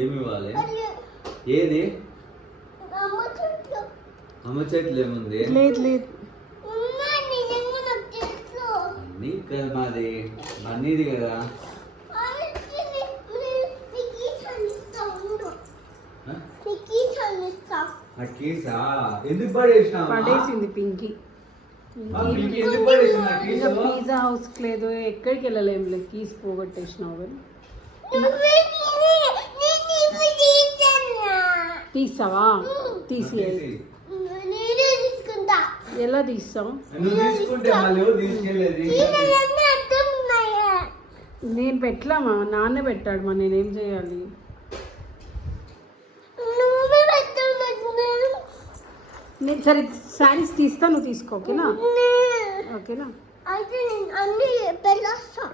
ఏమి ఇవ్వాలి? ఏది? అమ్మ చెట్లు ఏముంది? లేదు లేదు అన్నీ కదా మాది, అన్నీది కదా. కీసా ఎందుకు పడేసినావు? పడేసింది పింకీ. ఎందుకు పడేసిన ఇంకా పిజ్జా హౌస్ లేదు, ఎక్కడికి వెళ్ళలేం లేదు, కీస్ పోగొట్టేసినావు కానీ. తీసావా? తీసేయాలి. ఎలా తీస్తావు? నువ్వు తీసుకుంటే వాళ్ళు ఎవరు తీసుకెళ్ళేది? నేను పెట్టలామా, నాన్న పెట్టాడు, మా నేనేం చేయాలి? నేను సరే శారీస్ తీస్తా, నువ్వు తీసుకో, ఓకేనా? ఓకేనా?